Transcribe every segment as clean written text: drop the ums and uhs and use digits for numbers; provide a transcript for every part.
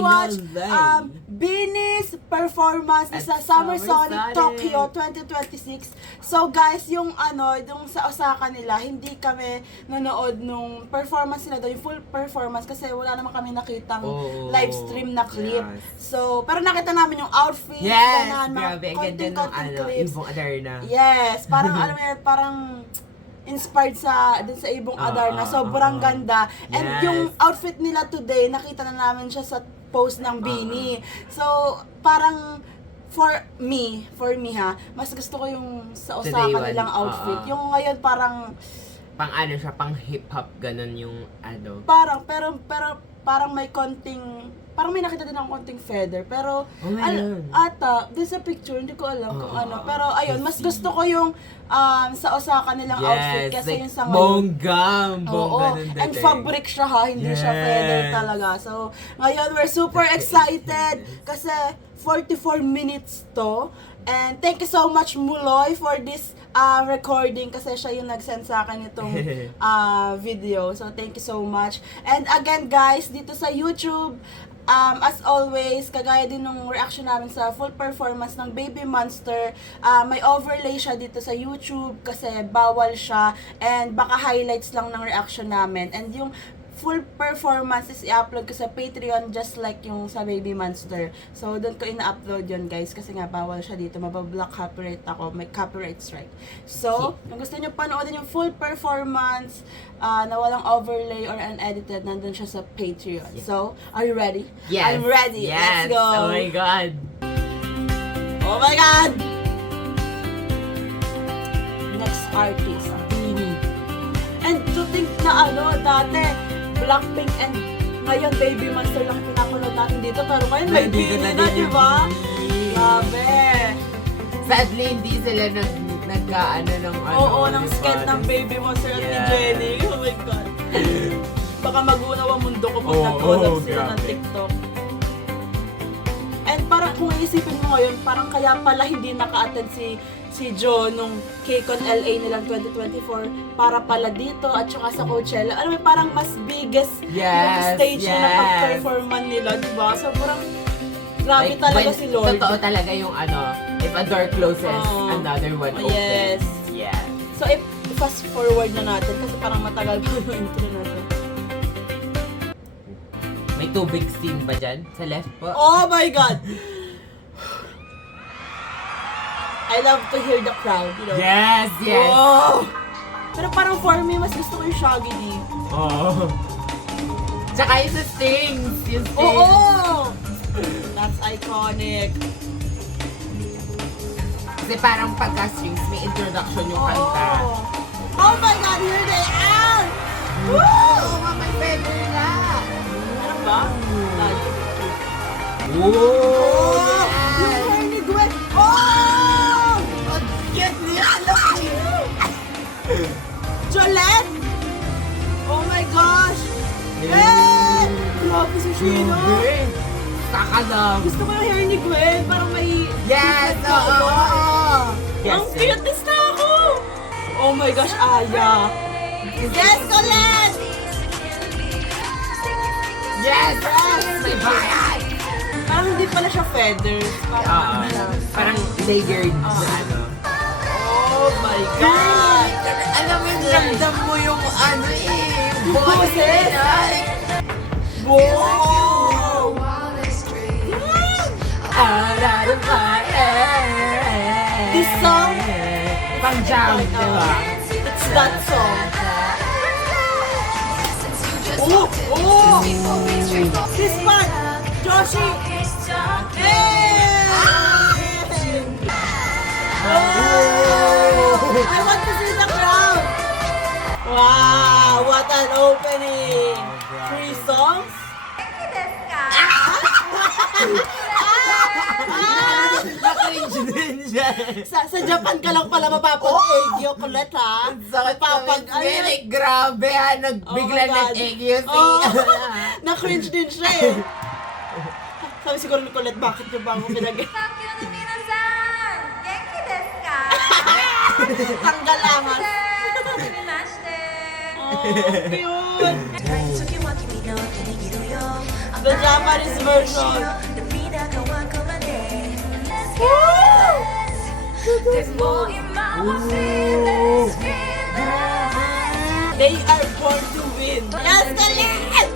watch Beanie's performance sa Summer Sonic Tokyo 2026. So guys, yung sa Osaka nila, hindi kami nanood nung performance nila doon, yung full performance kasi wala naman kami nakitang live stream na clip. Yes. So, pero nakita namin yung outfit, Yes! ganun, mga Grabe, ang ganda nung clips. Ibong Adarna. Yes, parang alam mo yan, parang inspired dun sa Ibong Adarna. Sobrang ganda. And Yes. yung outfit nila today, nakita na namin siya sa post ng Beanie. So, parang for me ha, mas gusto ko yung sa Osaka Today one, nilang outfit. Yung ngayon parang Pang siya, pang hip-hop, ganun yung parang parang may konting, parang may nakita din akong konting feather, pero dun sa picture hindi ko alam kung ano, pero ayun, mas gusto ko yung sa Osaka nilang outfit kasi yung sa ngayon. Bongga nun And fabric siya ha, hindi siya feather talaga. So, ngayon we're super excited kasi 44 minutes to. And thank you so much Muloy for this recording kasi siya yung nag-send sa akin itong video. So, thank you so much. And again guys, dito sa YouTube, as always, kagaya din ng reaction namin sa full performance ng Baby Monster, may overlay siya dito sa YouTube kasi bawal siya and baka highlights lang ng reaction namin. And yung full performance is i-upload ko sa Patreon just like yung sa Baby Monster. So, doon ko ina-upload yun guys kasi nga bawal siya dito. Mabablock copyright ako. May copyright strike. So, kung gusto nyo panoodin yung full performance na walang overlay or unedited, nandun siya sa Patreon. So, are you ready? Yes. I'm ready. Yes. Let's go. Oh my God. Oh my God! Next artist, Beanie. And to think na dati, Blackpink and ngayon Baby Monster lang pinapanood natin dito, pero ngayon may Beanie na, diba? Grabe! Sadly, hindi sila nagkaano ng ng sketch ng Baby Monster at ni Jenny. Oh my God! Baka magunaw ang mundo ko pag nag-collab sila ng TikTok. And parang kung iisipin mo ngayon, parang kaya pala hindi naka-attend si Jo nung KCON LA nilang 2024 para pala dito at saka sa Coachella. Alam mo, parang mas biggest yung stage na pag-performan nila, diba? So parang grabe talaga si Lord. Totoo talaga yung if a door closes, another one opens. Yes. Yeah. So fast forward na natin kasi parang matagal pa yung intro natin. May tubig scene ba dyan? Sa left po? Oh my God! I love to hear the crowd, you know? Yes! Yes! Wow! Pero parang for me, mas gusto ko yung Shaggy D. Oo. Tsaka yung sa Stings! Yung Stings! Oo! That's iconic. Kasi parang pagka-strings, may introduction yung kanta. Oh my God! Here they are! Woo! Oh, may feather na! Ano ba? Whoa! Yung hair ni Gwen! Oh! Ang cute niya! Look at you! Jolette! Oh my gosh! Eh! Grabe si Sheena! Saka lang! Gusto ko yung hair ni Gwen, parang may... Yes! Oo! Ang cute na ako! Oh my gosh, Aya! Yes, Colette! Yes! May bayan! Parang hindi pala siya feathers. Parang layered na Oh my God! Alam mo yung ramdam mo yung Boses! Wow! This song, pang jam, diba? it's that song. Oh! This part! Joshi! Hey! I want to see the crowd! Wow! What an opening! 3 songs? Na-cringe din siya. Sa Japan ka lang pala mapapag-egyo, Colette, ha? Grabe ha, nagbigla nag-egyo si... Na-cringe din siya eh. Sabi siguro ni Colette, bakit niyo ba ako pinag- Tanggalangan. Oh, cute! Dude! The Japanese version. They are born to win. Yes, galit!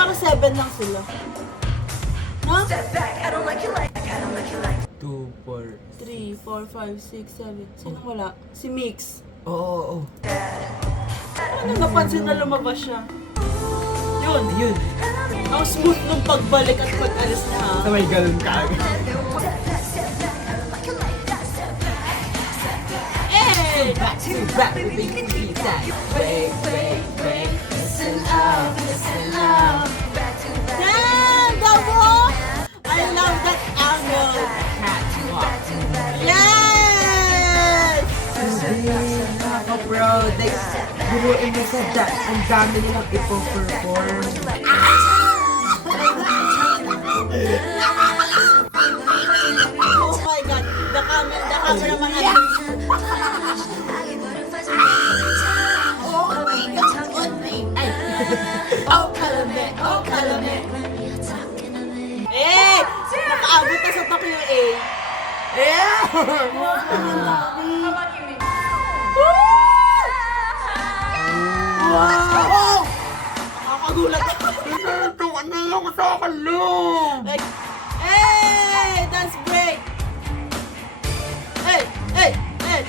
Parang 7 lang sila. No? 2, 4. 3, 4, 5, 6, 7. Sino wala? Si Mix. Oo. Ano napansin na lumabas siya? Yun. Yun. Ang smooth nung pagbalik at pag-alis niya ha. Sabay ganun ka agad. Hey! Back to back, we can keep that. Break, break, break. Listen up, listen up. Damn! Double! I love that angle! Catwalk. Yes! Ako bro, like, buruin mo sa that. Ang dami nilang ipo-perform. Oh my God! The cameraman had Oh, kalame! Oh, kalame! Eh! Nakaabot na sa Tokyo A. Yeah! Wow! Nakakagulat ako. Tuwan na lang sa akin, Lo! Like, hey! Dance break! Hey! Hey! Hey!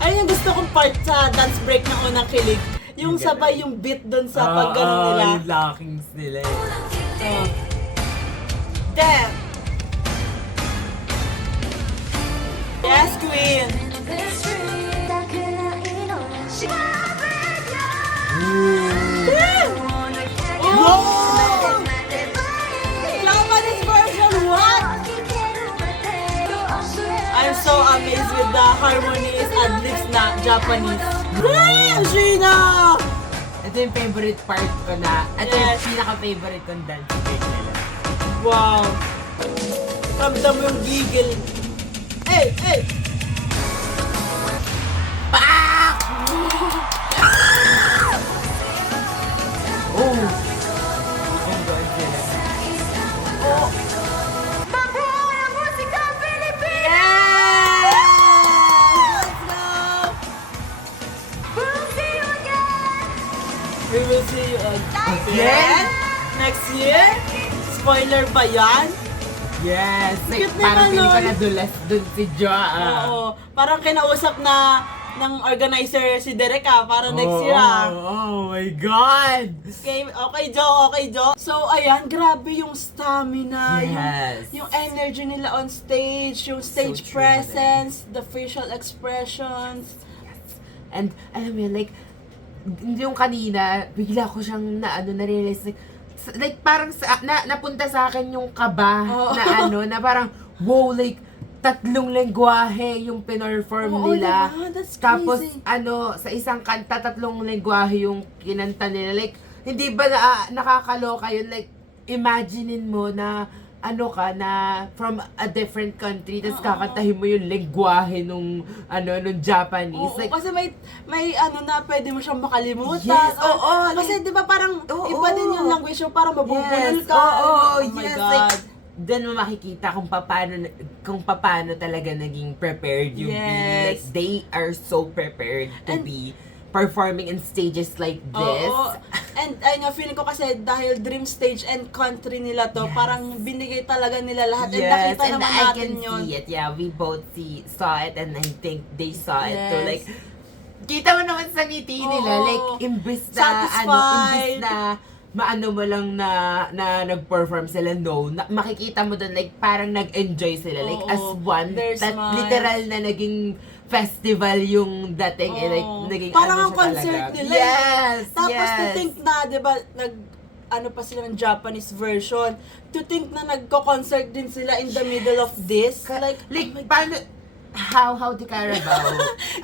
Ayun yung gusto kong part sa dance break na unang kilig. Yung sabay yung beat dun sa pagganon nila. Yung lockings nila eh. Oh. Damn! Yes, queen! Damn! Oh! Japanese version, what? I'm so amazed with the harmonies and lyrics na Japanese. Damn, Sheena! Ito yung favorite part ko na, ito Yes. yung pinaka-favorite kong dance break nila. Wow! Ramdam mo yung gigil. Hey! Hey! Pak! Oh! Ang gaan sila. Oh! Yes! Let's go! We will see you again next year. Spoiler ba yan? Yes! Like, Cute parang naman feeling ko nun. nadulas dun si Jo. Oo. Parang kinausap na ng organizer si Derek para next year Oh my God! Okay, okay, Jo. So, ayan, grabe yung stamina, Yes. yung energy nila on stage, yung stage true, presence, the facial expressions. And alam mo yun, like, yung kanina, bigla ko siyang na-realize, like parang napunta sa akin yung kaba Oo. na parang, wow, like, 3 lengguwahe yung pinorform Oo, nila. diba? That's Tapos, crazy. sa isang kanta, 3 lengguwahe yung kinanta nila. Like, hindi ba nakakaloka yun? Like, imaginein mo na, from a different country, tapos Oo. kakantahin mo yung lengguwahe nung Japanese. Oo, Like, kasi may na pwede mo siyang makalimutan. Yes, oo, Kasi di ba parang Oo. iba din yung language mo, parang mabubulol ka. Oo, Oh my yes, God. like, doon mo makikita kung paano talaga naging prepared yung Yes. Billy. Like, they are so prepared to And- be performing in stages like this. Oo. And ayun, feeling ko kasi dahil dream stage and country nila to, Yes. parang binigay talaga nila lahat. And Yes, nakita and naman I natin can yun. see it. Yeah, we both saw it, and I think they saw it too. Yes. Like, kita mo naman sa ngiti nila, Oo. like, imbis Satisfied. na maano mo lang na nag-perform sila, no, makikita mo doon, like, parang nag-enjoy sila, like, Oo. as one, Their that smiles. literal na naging festival yung dating, like, Oo. naging parang ang siya concert talaga. nila. Yes! Tapos yes. to think na, di ba, pa sila ng Japanese version. To think na nagko-concert din sila in the middle of this. Like, like, oh my God. paano, how di Carabao?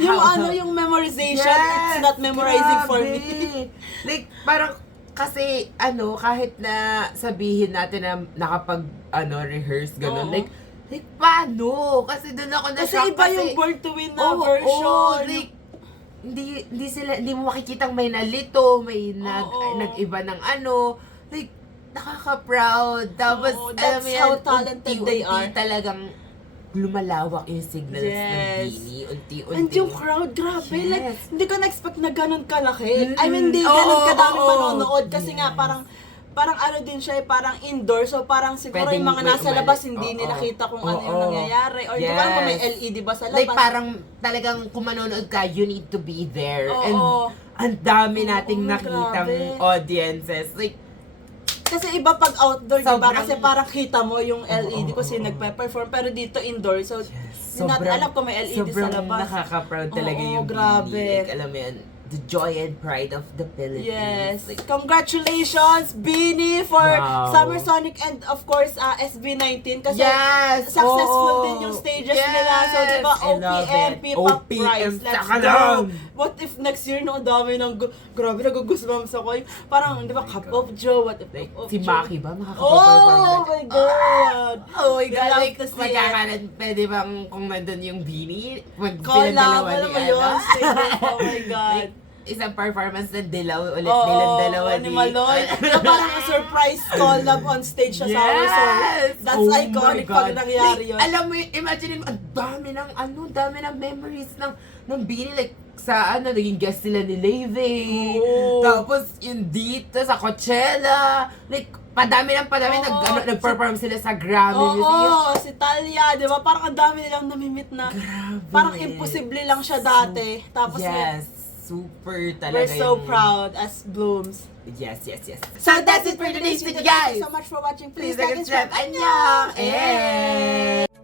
yung How- yung memorization, it's not memorizing for me. grabe. Like, parang, kasi, kahit na sabihin natin na rehearse, gano'n, Oo. like, paano? Kasi doon ako Kasi na-shock iba yung Born to Win na Oo, version. like, hindi mo makikitang may nalito, may Oo. nag-iba ng ano, like, nakaka-proud. Tapos, Oo, alam that's mo yan, how talented they are. talagang lumalawak yung signals ng Yes. Bini. Unti-unti. And yung crowd, grabe. Yes. Like, hindi ko na-expect na ganun kalaki. I Mm-mm. mean, hindi Oo, ganun kadami oo. manonood. Kasi nga, Yes. parang ano din siya, parang indoor. So, parang siguro Pwedeng yung mga may nasa umali. labas, hindi Oo. nila kita kung ano yung Oo. nangyayari. Or di ba kung may Yes. LED ba sa labas? Like, parang talagang kung manonood ka, you need to be there. Oo. And ang dami Oo, nating nakitang grabe. audiences. Like, Kasi iba pag outdoor, di ba? Sobrang- Kasi parang kita mo yung LED Oo, kung sino oo. nagpe-perform. Pero dito indoor, so hindi natin alam kung may LED sa sobrang labas. nakaka-proud talaga Oo, yung grabe. Bini. Like, alam mo yan, the joy and pride of the Philippines. Yes. Like, Congratulations, Bini, for Wow. Summer Sonic and of course, SB19. Kasi yes! successful Oo. din yung stages Yes! nila. So, di ba, I love OPM, it. P-Pop OPM, Prize. Let's saka go! lang. What if next year, no, ang dami ng, grabe, nag-goosebumps ako. Parang, di ba, Cup of Joe, what if Like, Cup of si Joe? Maki ba? Makakapag-perform Oh ba? my God! Oh my We God, love like, to see magkakaroon, pwede bang kung nandun yung Bini, Collab, magpilang-dalawa alam ni mo yun? Ella? Statement, oh my God. Like, isang performance ng dilaw ulit Oo, nilang dalawa ni Maloy. Na parang a surprise collab on stage siya sa our song. That's Oh my iconic God. pag nangyari Like, yun. alam mo, imagine mo, ang dami ng memories ng Bini. Like, sa naging guest sila ni Leve. Oo. Tapos, yung dito sa Coachella. Like, padami, Oo. nag-perform sila sa Grammy Oo, Music. si Talia, di ba? Parang ang dami nilang namimit na. Grabe. Parang imposible lang siya dati. Tapos Yes, super talaga we're so yung- proud as Blooms. Yes. So that's it for today's video, guys. Thank you so much for watching. Please like and subscribe. Annyeong! Annyeong!